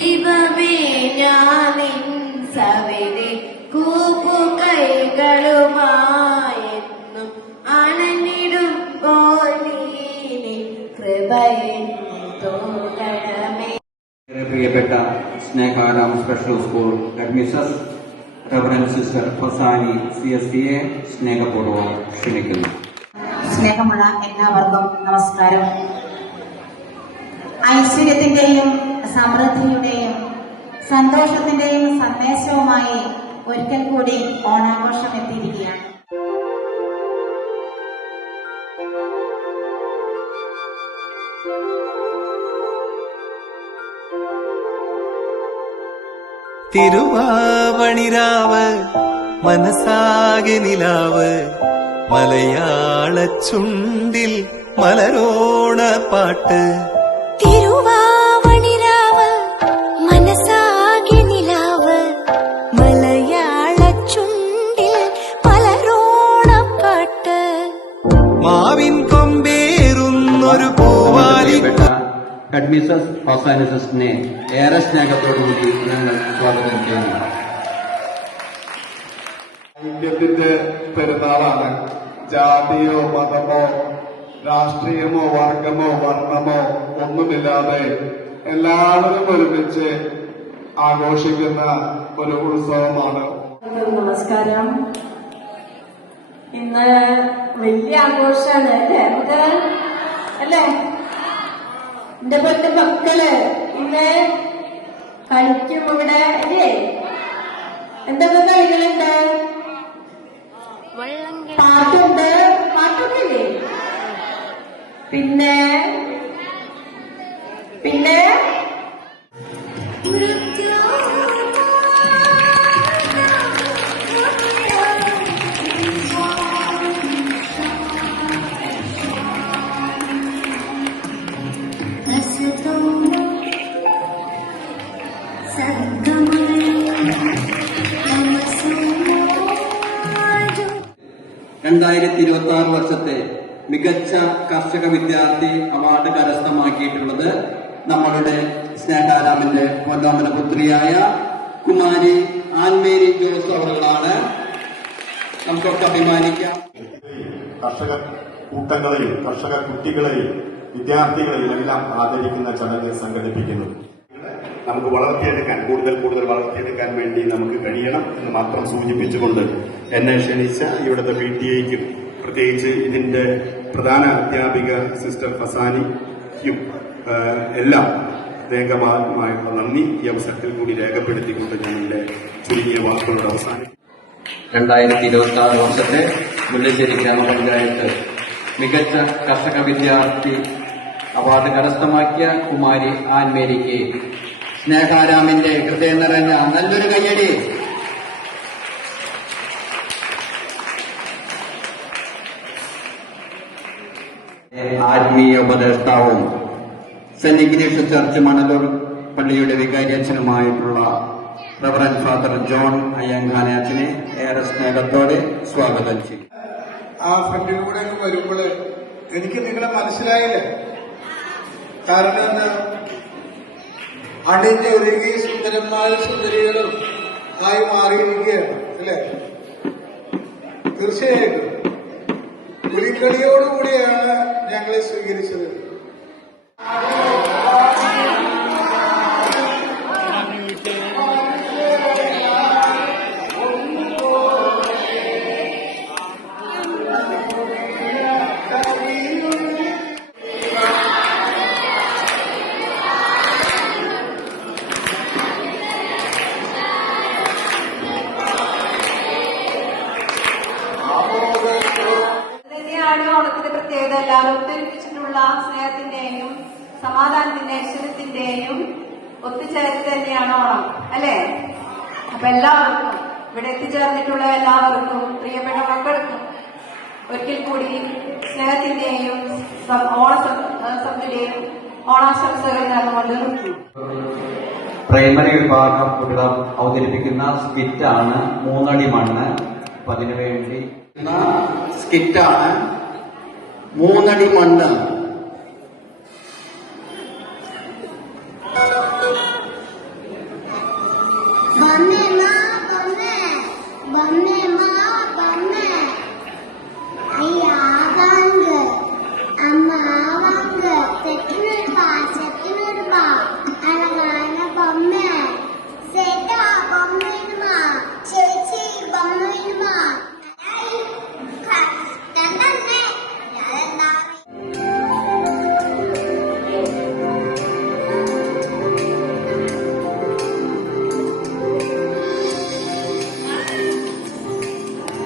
ദൈവമേ ഞാനിൻ സവിധി കൂപ്പുകൈകളുമായെന്നും അണഞ്ഞിടുമ്പോൾ നീ കൃപയിൽ തോന്നണമേ. പ്രിയപ്പെട്ട Sneharam special school headmistress reverend sister Fasani CSDയെ സ്നേഹപൂർവ്വം ക്ഷണിക്കുന്നു. സ്നേഹമുള്ള എല്ലാവർക്കും നമസ്കാരം. ഐശ്വര്യത്തിന്റെയും സമൃദ്ധിയുടെയും സന്തോഷത്തിന്റെയും സന്ദേശവുമായി ഒരിക്കൽ കൂടി ഓണാഘോഷം എത്തിയിരിക്കുകയാണ്. തിരുവാവണിരാവ് മനസാകെ നിലാവ് മലയാള ചുണ്ടിൽ മലരോണ പാട്ട്. തിരുവാവണിരാവ് മനസാകെ നിലാവ് മലയാള ചുണ്ടിൽ മലരോണ പാട്ട്. മാവിൻ കൊമ്പേറുന്നൊരു പൂവാലി. ഹെഡ്മിസ്ട്രസ് ഫസാനി സിസ്റ്ററിനെ ഏറെ സ്നേഹത്തോടുകൂടി ഞങ്ങൾ സ്വാഗതം ചെയ്യുന്നു. ഐക്യത്തിന്റെ പെരുന്നാളാണ്. ജാതിയോ മതമോ രാഷ്ട്രീയമോ വർഗമോ വർണ്ണമോ ഒന്നുമില്ലാതെ എല്ലാവരും ഒരുമിച്ച് ആഘോഷിക്കുന്ന ഒരു ഉത്സവമാണ്. നമസ്കാരം. ഇന്ന് വലിയ ആഘോഷാണ് അല്ലേ? അല്ലേ? എന്റെ പറ്റ മക്കള് ഇന്ന് കളിക്കും ഇവിടെ അല്ലേ? എന്തൊക്കെ കളികളുണ്ട്? പാട്ടുണ്ട്. പാട്ടൊക്കെ ഇല്ലേ? പിന്നെ പിന്നെ വർഷത്തെ മികച്ച കർഷക വിദ്യാർത്ഥി അവാർഡ് കരസ്ഥമാക്കിയിട്ടുള്ളത് നമ്മളുടെ സ്നേഹാരാമിന്റെ പൊന്നോമന പുത്രിയായ കുമാരി ആൻമേരി ജോസ് അവர்களാണ്. നമുക്കൊക്കെ അഭിമാനിക്കാം. കർഷക കൂട്ടങ്ങളെയും കർഷക കുട്ടികളെയും വിദ്യാർത്ഥികളെയും എല്ലാം ആദരിക്കുന്ന ചടങ്ങ് സംഘടിപ്പിക്കുന്നു. നമുക്ക് കൂടുതൽ വളർത്തിയെടുക്കാൻ വേണ്ടി നമുക്ക് കഴിയണം എന്ന് മാത്രം സൂചിപ്പിച്ചുകൊണ്ട് എന്നെ ക്ഷണിച്ച ഇവിടുത്തെ PTA-ക്കും പ്രത്യേകിച്ച് ഇതിന്റെ പ്രധാന അധ്യാപിക സിസ്റ്റർ ഫസാനിക്കും എല്ലാം പ്രത്യേകമായിട്ടുള്ള നന്ദി ഈ അവസരത്തിൽ കൂടി രേഖപ്പെടുത്തിക്കൊണ്ട് ഞാൻ എന്റെ ചുരുങ്ങിയ വാക്കുകളോട് അവസാനിക്കും. 2026 വർഷത്തെ മുല്ലശ്ശേരി ഗ്രാമപഞ്ചായത്ത് മികച്ച കർഷക വിദ്യാർത്ഥി അവാർഡ് കരസ്ഥമാക്കിയ കുമാരി ആൻമേരിക്ക് സ്നേഹാരാമിന്റെ ഹൃദയം നിറഞ്ഞ നല്ലൊരു കയ്യടി. ആത്മീയ ഉപദേഷ്ടാവും സെന്റ് ഇഗ്നേഷ്യസ് ചർച്ച് മണലൂർ പള്ളിയുടെ വികാരിയച്ഛനുമായിട്ടുള്ള റവറൻഡ് ഫാദർ ജോൺ അയ്യങ്കാനെ അച്ഛനെ ഏറെ സ്നേഹത്തോടെ സ്വാഗതം ചെയ്യും. ആ ഫ്രണ്ടിലൂടെ വരുമ്പോൾ എനിക്ക് നിങ്ങളെ മനസ്സിലായില്ല. കാരണം അണിഞ്ഞൊരുങ്ങി സുന്ദരന്മാരും സുന്ദരികളും ആയി മാറിയിരിക്കുകയാണ് അല്ലെ? തീർച്ചയായിട്ടും പുലിക്കളിയോടുകൂടിയാണ് ഞങ്ങളെ സ്വീകരിച്ചത്. ഓണത്തിന്റെ പ്രത്യേകത എല്ലാവരും ഒത്തൊരുമിച്ചിട്ടുള്ള സ്നേഹത്തിന്റെയും സമാധാനത്തിന്റെ ഐശ്വര്യത്തിന്റെയും ഒത്തുചേർത്ത് തന്നെയാണ് ഓണം അല്ലെ? അപ്പൊ എല്ലാവർക്കും ഇവിടെ എത്തിച്ചേർന്നിട്ടുള്ള എല്ലാവർക്കും പ്രിയപ്പെട്ട മക്കൾക്കും ഒരിക്കൽ കൂടി സ്നേഹത്തിന്റെയും ഓണസംയുടെയും ഓണാശംസകൾ നേർന്നുകൊണ്ട് നിർത്തുന്നു. പ്രൈമറി വിഭാഗം കുട്ടികൾ അവതരിപ്പിക്കുന്ന സ്കിറ്റാണ് മൂന്നടി മണ്ണ്. അപ്പൊ അതിനുവേണ്ടി സ്കിറ്റാണ് 3 അടി മണ്ണ്.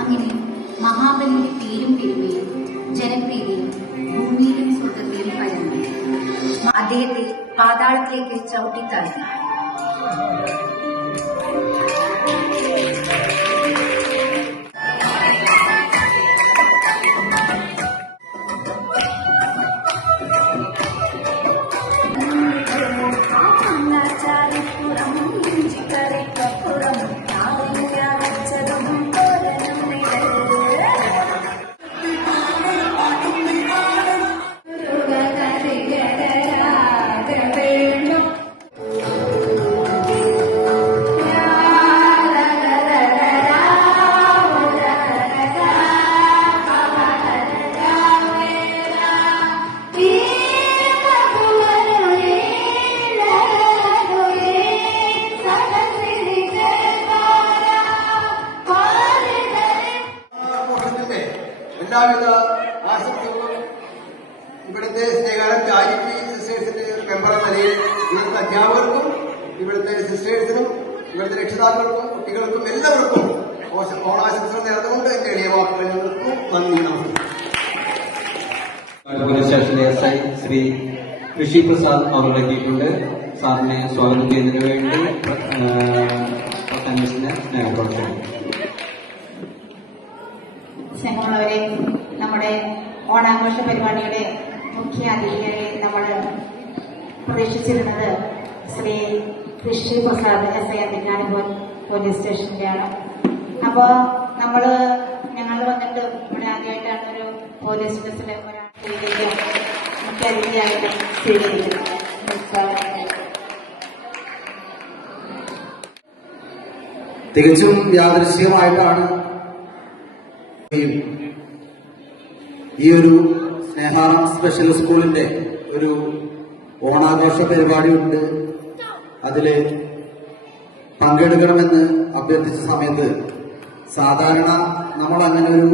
അങ്ങനെ മഹാബലിയുടെ പേരും പെരുമയും ജനപ്രീതിയും ഭൂമിയിലും സ്വർഗത്തിലും പരന്നു. അദ്ദേഹത്തെ പാതാളത്തിലേക്ക് ചവിട്ടിത്താഴ്ത്തി. എല്ലാവിധ ആശംസകളും ഇവിടുത്തെ സ്നേഹാരം ചാരിറ്റി സിസ്റ്റേഴ്സിന്റെ മെമ്പർ എന്ന നിലയിൽ ഇവിടുത്തെ അധ്യാപകർക്കും ഇവിടുത്തെ സിസ്റ്റേഴ്സിനും ഇവിടുത്തെ രക്ഷിതാക്കൾക്കും കുട്ടികൾക്കും എല്ലാവർക്കും ഓണാശംസകൾ നേർന്നുകൊണ്ട് എന്റെ എളിയ വാക്കുകൾ നിർത്തുന്നു. നന്ദി, നമസ്കാരം. പോലീസ് സ്റ്റേഷനിലെ SI ശ്രീ ഋഷി പ്രസാദ് അവരിലെത്തിയിട്ടുണ്ട്. സാറിനെ സ്വാഗതം ചെയ്യുന്നതിന് വേണ്ടി സ്നേഹപ്രവർത്തനം. സ്നേഹമുള്ളവരെ, നമ്മുടെ ഓണാഘോഷ പരിപാടിയുടെ മുഖ്യ അതിഥിയായി നമ്മൾ പ്രതീക്ഷിച്ചിരുന്നത് ശ്രീ ഋഷി പ്രസാദ് SI അന്തിക്കാട് പോലീസ് സ്റ്റേഷനിലാണ്. അപ്പോൾ ഞങ്ങൾ വന്നിട്ട് ഇവിടെ ആദ്യമായിട്ടാണ് ഒരു പോലീസ് ബസ്സിലെ ഒരാളിലേക്ക് മുഖ്യ അതിഥിയായിട്ട് സ്വീകരിക്കുന്നത്. തികച്ചും യാദൃശ്ചികമായിട്ടാണ് ഈ ഒരു സ്നേഹാറാം സ്പെഷ്യൽ സ്കൂളിന്റെ ഒരു ഓണാഘോഷ പരിപാടിയുണ്ട്. അതില് പങ്കെടുക്കണമെന്ന് അഭ്യർത്ഥിച്ച സമയത്ത് സാധാരണ നമ്മൾ അങ്ങനെ ഒരു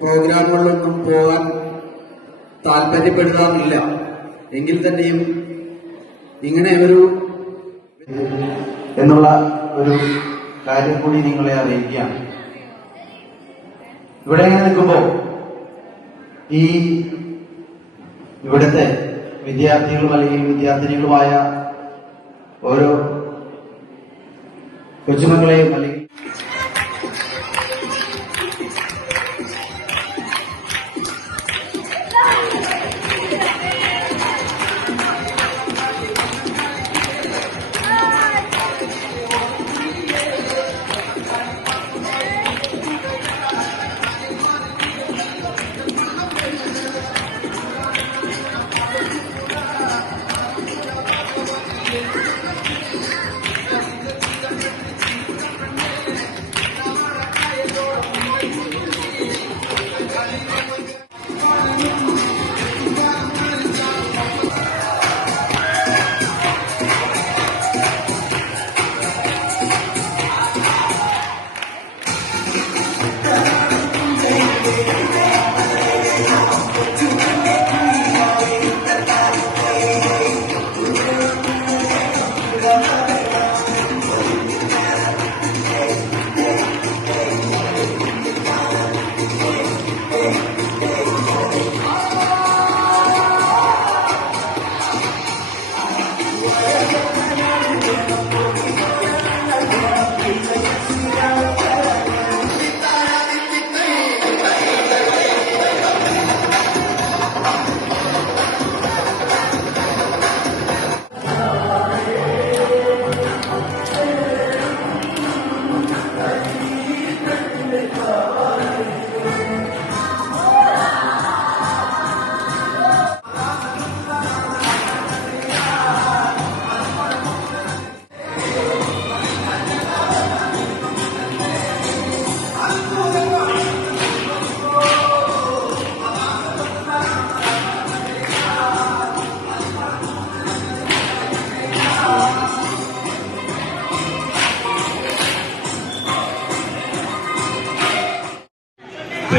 പ്രോഗ്രാമുകളിലൊന്നും പോകാൻ താല്പര്യപ്പെടുത്താറില്ല. എങ്കിൽ തന്നെയും ഇങ്ങനെ ഒരു എന്നുള്ള ഒരു കാര്യം കൂടി നിങ്ങളെ അറിയിക്കുകയാണ്. ഇവിടെ നിൽക്കുമ്പോൾ ഇവിടുത്തെ വിദ്യാർത്ഥികളും അല്ലെങ്കിൽ വിദ്യാർത്ഥിനികളുമായ ഓരോ കൊച്ചുമക്കളെയും അല്ലെങ്കിൽ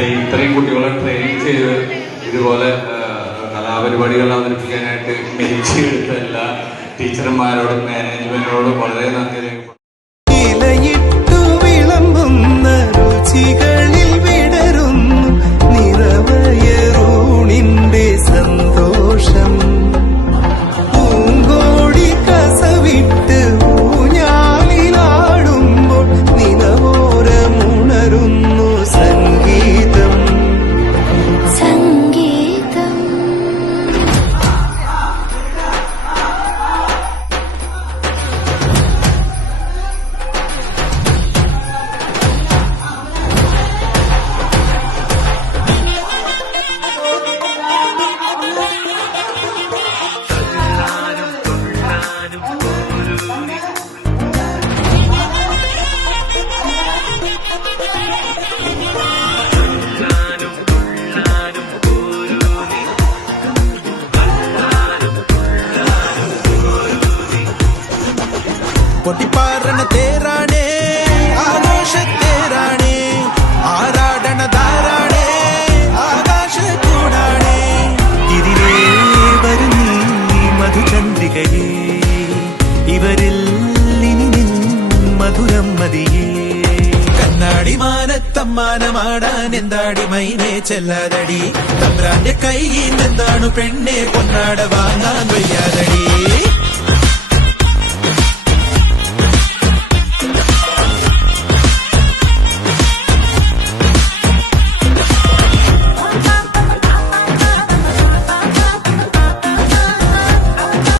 ഇത്രയും കുട്ടികളെ ട്രെയിനിങ് ചെയ്ത് ഇതുപോലെ കലാപരിപാടികൾ അവതരിപ്പിക്കാനായിട്ട് മെരിച്ചെടുത്ത എല്ലാ ടീച്ചർമാരോടും മാനേജ്മെന്റിനോടും വളരെ നന്ദി രേഖപ്പെടുത്തുന്നു. ഇലയിട്ടു വിളമ്പുന്ന രുചികളിൽ വിടരുന്നു നിറവയറൂണിന്റെ സന്തോഷം. പൂങ്കോടി കസവിട്ട് ഊഞ്ഞാലിലാടുമ്പോൾ നിലവോരമുണരുന്നു സംഗീതം. സംഗീതം പൊട്ടിപ്പാറണ തേരാണേ ആഘോഷത്തേരാണേ ആരാടണ ധാരാണേ ആകാശ കൂടാണേ. ഇതിലേ വരുന്നീ മധുചന്ദ്രികയേ ഇവരിൽ ഇനി നിൻ മധുരം മതിയേ. കണ്ണാടി മാനത്തമ്മാനമാടാൻ എന്താടി മൈനേ ചെല്ലാതടി തമ്പ്രാന്റെ കയ്യിൽ എന്താണ് പെണ്ണെ പൊന്നാട വാങ്ങാൻ വയ്യാതടി.